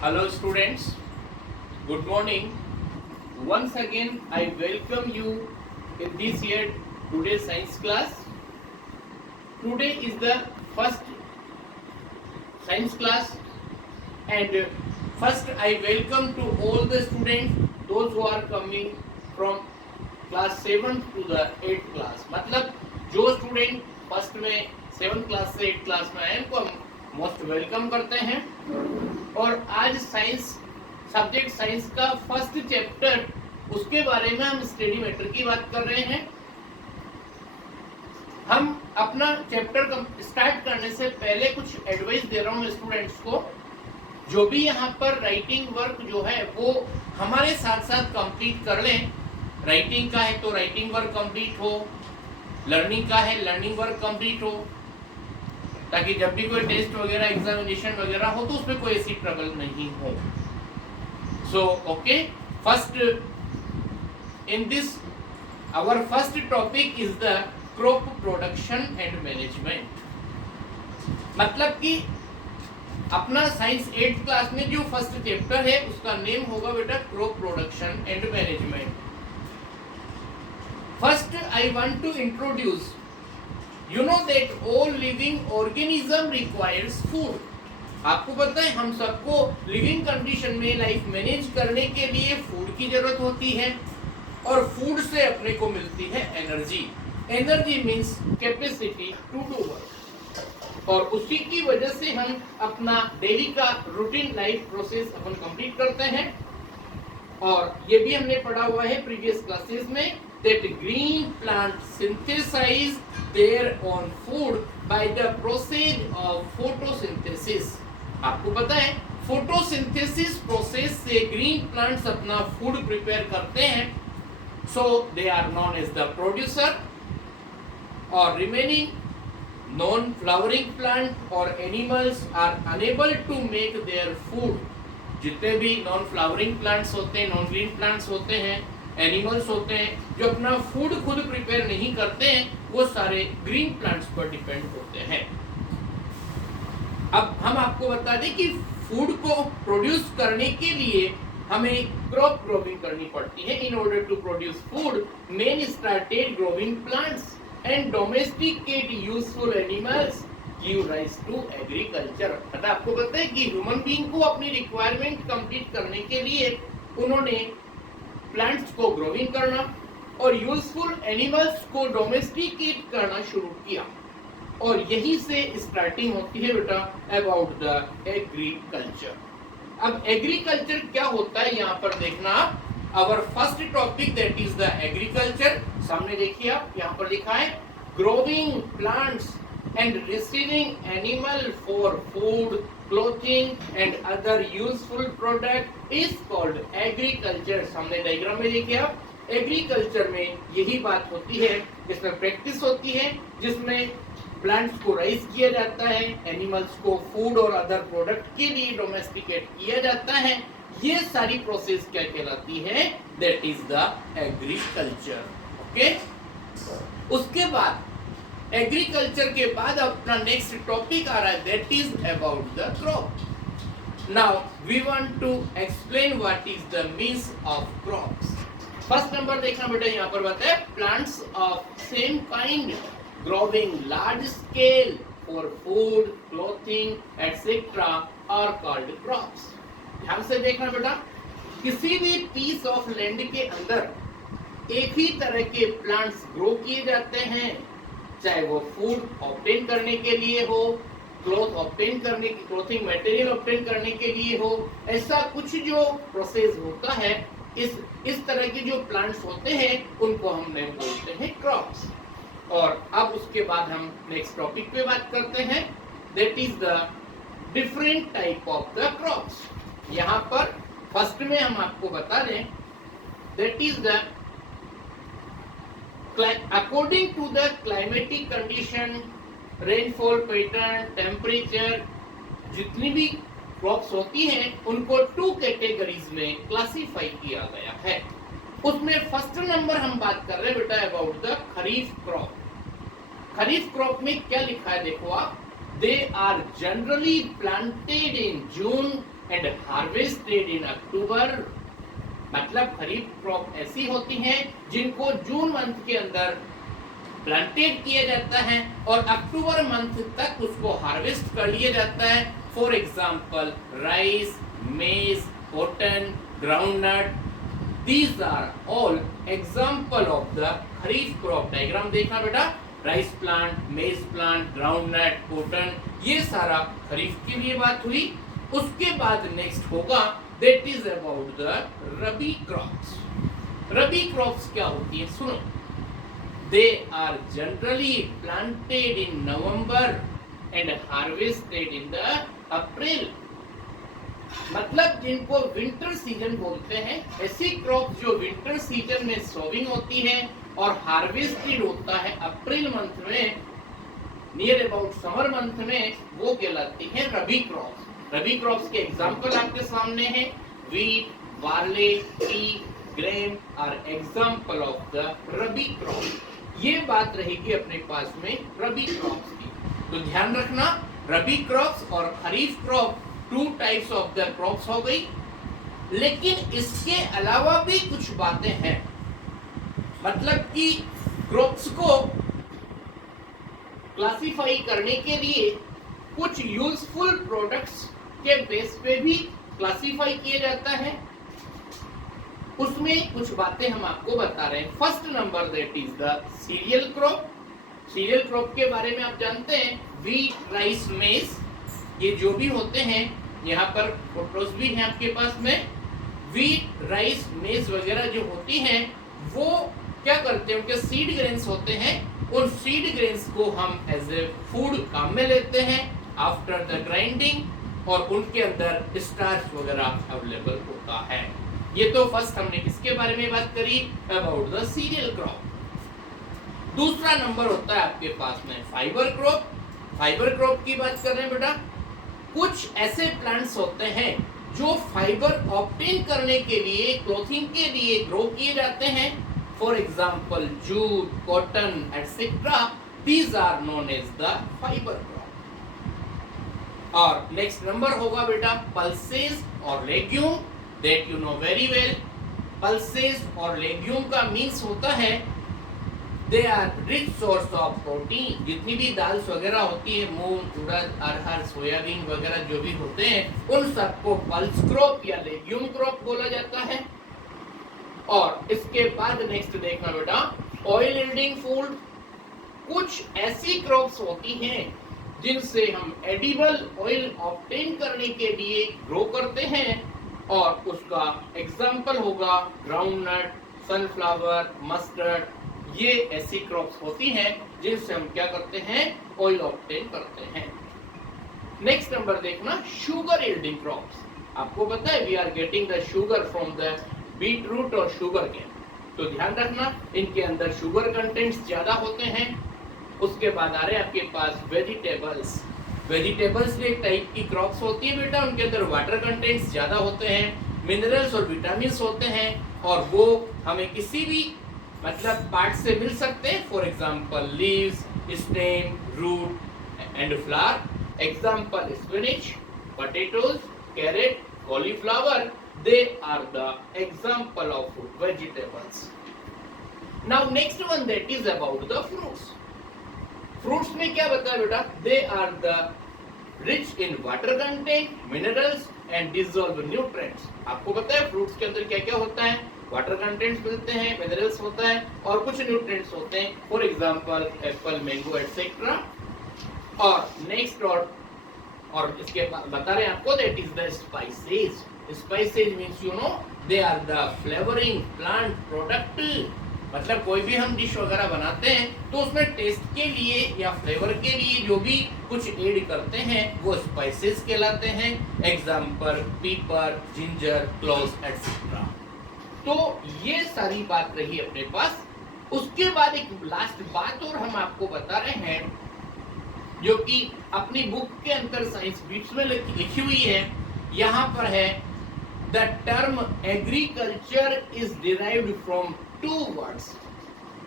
Hello students, good morning. Once again I welcome you in this year today's science class. Today is the first science class and first I welcome to all the students those who are coming from class 7 to the 8th class. मतलब जो student first में 7th class से 8th class में आए उनको हम most welcome करते हैं। और आज साइंस सब्जेक्ट साइंस का फर्स्ट चैप्टर उसके बारे में हम स्टडी मैटर की बात कर रहे हैं। हम अपना चैप्टर स्टार्ट करने से पहले कुछ एडवाइस दे रहा हूँ स्टूडेंट्स को। जो भी यहाँ पर राइटिंग वर्क जो है वो हमारे साथ साथ कंप्लीट कर लें। राइटिंग का है तो राइटिंग वर्क कंप्लीट हो, लर्निंग का है लर्निंग वर्क कंप्लीट हो, ताकि जब भी कोई टेस्ट वगैरह एग्जामिनेशन वगैरह हो तो उसमें कोई ऐसी ट्रबल नहीं हो। So okay, first in this our first topic is the crop production and management. मतलब कि अपना साइंस 8th क्लास में जो फर्स्ट चैप्टर है उसका नेम होगा बेटा crop production and management. First I want to introduce, you know that all living organism requires food। आपको पता है हम सबको लिविंग कंडीशन में लाइफ मैनेज करने के लिए फूड की जरूरत होती है और फूड से अपने को मिलती है energy. Energy means capacity to do work, और उसी की वजह से हम अपना डेली का रूटीन लाइफ प्रोसेस अपन कंप्लीट करते हैं। और ये भी हमने पढ़ा हुआ है प्रीवियस क्लासेस में that green plants synthesize their own food by the process of photosynthesis। आपको पता है फोटोसिंथेसिस प्रोसेस से ग्रीन प्लांट्स अपना फूड प्रिपेयर करते हैं। So they are known as the producer. और रिमेनिंग नॉन फ्लावरिंग प्लांट और animals are unable to make their food. जितने भी नॉन फ्लावरिंग प्लांट्स होते हैं, नॉन ग्रीन प्लांट्स होते हैं, एनिमल्स होते हैं जो अपना फूड खुद प्रिपेयर नहीं करते हैं, वो सारे ग्रीन प्लांट्स पर डिपेंड होते हैं। अब हम आपको बता दें कि फूड को प्रोड्यूस करने के लिए हमें क्रॉप ग्रोविंग करनी पड़ती है। In order to produce food men started growing plants and domesticate useful animals give rise to agriculture. मतलब आपको पता है कि ह्यूमन बीइंग को अपनी रिक्वायरमेंट कंप्लीट करने के लिए उन्होंने प्लांट्स को ग्रोविंग करना और यूजफुल एनिमल्स को डोमेस्टिकेट करना शुरू किया, और यही से स्टार्टिंग होती है बेटा अबाउट द एग्रीकल्चर। अब एग्रीकल्चर क्या होता है यहाँ पर देखना आप। Our first topic that is the agriculture. सामने देखिए आप, यहाँ पर लिखा है growing plants and receiving animal for food, clothing and other useful product is called agriculture। सामने डायग्राम में देखिए आप, एग्रीकल्चर में यही बात होती है। इसमें प्रैक्टिस होती है जिसमें प्लांट्स को राइज किया जाता है, एनिमल्स को फूड और अदर प्रोडक्ट के लिए डोमेस्टिकेट किया जाता है। ये सारी प्रोसेस क्या कहलाती है? That is the agriculture. Okay, उसके बाद एग्रीकल्चर के बाद अपना नेक्स्ट टॉपिक आ रहा है that is about the crop. Now we want to explain what is the means of crops. First number देखना बेटा, यहाँ पर बताया plants of same kind growing large scale for food, clothing etcetera are called crops. ध्यान से देखना बेटा, किसी भी पीस ऑफ लैंड के अंदर एक ही तरह के प्लांट्स ग्रो किए जाते हैं, चाहे वो फूड ऑब्टेन करने के लिए हो, क्लॉथ ऑब्टेन करने की क्लोथिंग मटेरियल ऑब्टेन करने के लिए हो, ऐसा कुछ जो प्रोसेस होता है इस तरह के जो प्लांट्स होते हैं उनको हम नेम बोलते हैं क्रॉप्स। और अब उसके बाद हम नेक्स्ट टॉपिक पे बात करते हैं that is the different type of the crops. यहाँ पर फर्स्ट में हम आपको बता दें that is the according to the climatic condition, rainfall pattern, temperature, जितनी भी क्रॉप्स होती हैं उनको 2 कैटेगरीज में क्लासिफाई किया गया है। उसमें फर्स्ट नंबर हम बात कर रहे हैं बेटा about the kharif crop. Kharif crop में क्या लिखा है देखो आप, they are generally planted in June and harvested in October. मतलब खरीफ क्रॉप ऐसी होती हैं जिनको जून मंथ के अंदर प्लांटेड किया जाता है और अक्टूबर मंथ तक उसको हार्वेस्ट कर लिया जाता है। For example rice, maize, cotton, groundnut, these are all example of the kharif crop. Diagram देखना बेटा, rice plant, maize plant, groundnut, cotton, ये सारा खरीफ के लिए बात हुई। उसके बाद नेक्स्ट होगा that is about the rabi crops. Rabi crops क्या होती है सुनो। They are generally planted in November and harvested in the April। मतलब जिनको विंटर सीजन बोलते हैं, ऐसी क्रॉप जो विंटर सीजन में सोविंग होती है और हार्वेस्टेड होता है अप्रैल मंथ में, नियर अबाउट समर मंथ में, वो कहलाती है रबी क्रॉप्स। रबी क्रॉप्स के एग्जाम्पल आपके सामने हैं। Wheat, barley, tea, grain are example of the rabi crop. ये बात रहेगी अपने पास में रबी क्रॉप्स की। तो ध्यान रखना, रबी क्रॉप्स और kharif crop two types of the crops हो गई। लेकिन इसके अलावा भी कुछ बातें हैं। मतलब कि क्रॉप्स को क्लासिफाई करने के लिए कुछ यूजफुल प्रोडक्ट्स के बेस पे भी क्लासिफाई किया जाता है। उसमें कुछ बातें हम आपको बता रहे हैं। First number that is the cereal crop. Cereal crop के बारे में आप जानते हैं, वीट, राइस, मेज, ये जो भी होते हैं, यहाँ पर फोटोज भी हैं आपके पास में। वीट, राइस, मेज वगैरह जो होती हैं वो क्या करते हैं, उनके सीड ग्रेन्स होते हैं। उन सीड ग्रेन्स को हम एज ए फूड काम में लेते हैं आफ्टर द ग्राइंडिंग, और उनके अंदर स्टार्च वगैरह अवेलेबल होता है। ये तो फर्स्ट हमने किसके बारे में बात करी, अबाउट द सीरियल क्रॉप। दूसरा नंबर होता है आपके पास में फाइबर क्रॉप। फाइबर क्रॉप की बात कर रहे हैं बेटा। कुछ ऐसे प्लांट्स होते हैं जो फाइबर ऑब्टेन करने के लिए, क्लोथिंग के लिए ग्रो किए जाते हैं। For example jute, cotton etcetera, these are known as the fibre crop. और नेक्स्ट नंबर होगा बेटा पल्सेस और legume, that you know very well. Pulses और लेग्यूम का मीन्स होता है they are rich source of protein. जितनी भी दाल्स वगैरह होती है, मूंग, उड़द, अरहर, सोयाबीन वगैरह जो भी होते हैं, उन सबको पल्स क्रॉप या लेग्यूम क्रॉप बोला जाता है। और इसके बाद नेक्स्ट देखना बेटा ऑयल यील्डिंग फूड। कुछ ऐसी क्रॉप्स होती हैं जिनसे हम एडिबल ऑयल ऑब्टेन करने के लिए ग्रो करते हैं, और उसका एग्जाम्पल होगा ग्राउंडनट, सनफ्लावर, मस्टर्ड। ये ऐसी क्रॉप्स होती हैं जिनसे हम क्या करते हैं, ऑयल ऑब्टेन करते हैं। नेक्स्ट नंबर देखना शुगर यील्डिंग क्रॉप्स। आपको पता है we are getting the sugar from the beet root और शुगर केन। तो ध्यान रखना इनके अंदर शुगर कंटेंट्स ज्यादा होते हैं। उसके बाद आ रहे हैं आपके पास वेजिटेबल्स। वेजिटेबल्स एक टाइप की क्रॉप्स होती है बेटा, उनके अंदर वाटर कंटेंट्स ज्यादा होते हैं, मिनरल्स और विटामिन्स होते हैं, और वो हमें किसी भी मतलब पार्ट से मिल सकते हैं। For example leaves, stem, root and flower. Example spinach, potatoes, carrot, cauliflower, they are the example of vegetables. Now next one that is about the fruits. Fruits में क्या बताया बेटा, they are the rich in water content, minerals and dissolved nutrients. आपको पता है fruits के अंदर क्या क्या होता है, वाटर कंटेंट्स मिलते हैं, मिनरल्स होता है और कुछ न्यूट्रिएंट्स होते हैं। For example apple, mango etcetera. और नेक्स्ट और इसके बता रहे हैं आपको that is the spices. Spices means you know they are the flavouring plant product. मतलब कोई भी हम डिश वगैरह बनाते हैं तो उसमें टेस्ट के लिए या फ्लेवर के लिए जो भी कुछ ऐड करते हैं वो स्पाइसेस कहलाते हैं। एग्जांपल पीपर, जिंजर, क्लोव्स एटसेट्रा। तो ये सारी बात रही अपने पास। उसके बाद एक लास्ट बात और हम आपको बता रहे हैं जो कि अपनी बुक के अंदर साइंस बिट्स में लिखी हुई है। यहाँ पर है the term agriculture is derived from two words,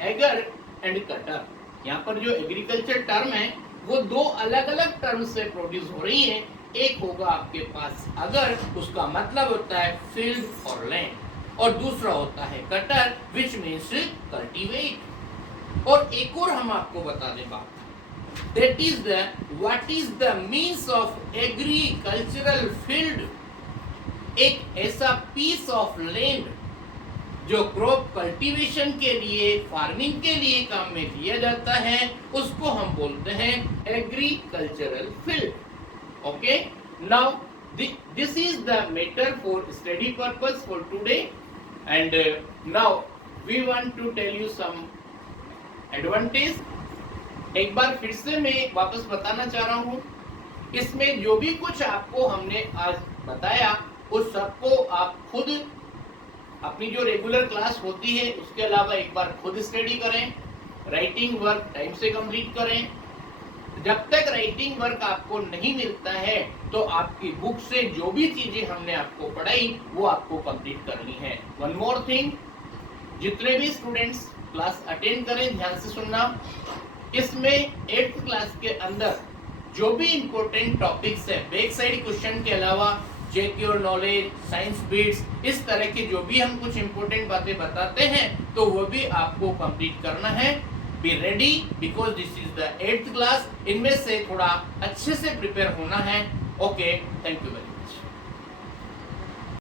ager and cutter. यहाँ पर जो एग्रीकल्चर टर्म है वो दो अलग अलग टर्म से प्रोड्यूस हो रही है। एक होगा आपके पास अगर, उसका मतलब होता है फील्ड और लैंड, और दूसरा होता है कटर विच मीन्स कल्टीवेट। और एक और हम आपको बता दें बात, that is the what is the means of agricultural field, एक ऐसा पीस ऑफ लैंड जो क्रॉप कल्टीवेशन के लिए, फार्मिंग के लिए काम में लिया जाता है, उसको हम बोलते हैं agricultural field. Okay, now this is the matter for study purpose for today, and now we want to tell you some advantage। एक बार फिर से मैं वापस बताना चाह रहा हूँ, इसमें जो भी कुछ आपको हमने आज बताया उस सबको आप खुद अपनी जो रेगुलर क्लास होती है उसके अलावा एक बार खुद स्टडी करें, राइटिंग वर्क टाइम से कंप्लीट करें। जब तक राइटिंग वर्क आपको नहीं मिलता है तो आपकी बुक से जो भी चीजें हमने आपको पढ़ाई वो आपको कंप्लीट करनी है। वन मोर थिंग, जितने भी स्टूडेंट्स क्लास अटेंड करें ध्यान से सुनना, इसमें 8th क्लास के अंदर जो भी इंपॉर्टेंट टॉपिक्स है, बैक साइड क्वेश्चन के अलावा check your knowledge, science bits, इस तरह के जो भी हम कुछ इंपॉर्टेंट बातें बताते हैं तो वो भी आपको कंप्लीट करना है। Be ready because this is the 8th class, इनमें से थोड़ा अच्छे से प्रिपेयर होना है। Okay, thank you very much.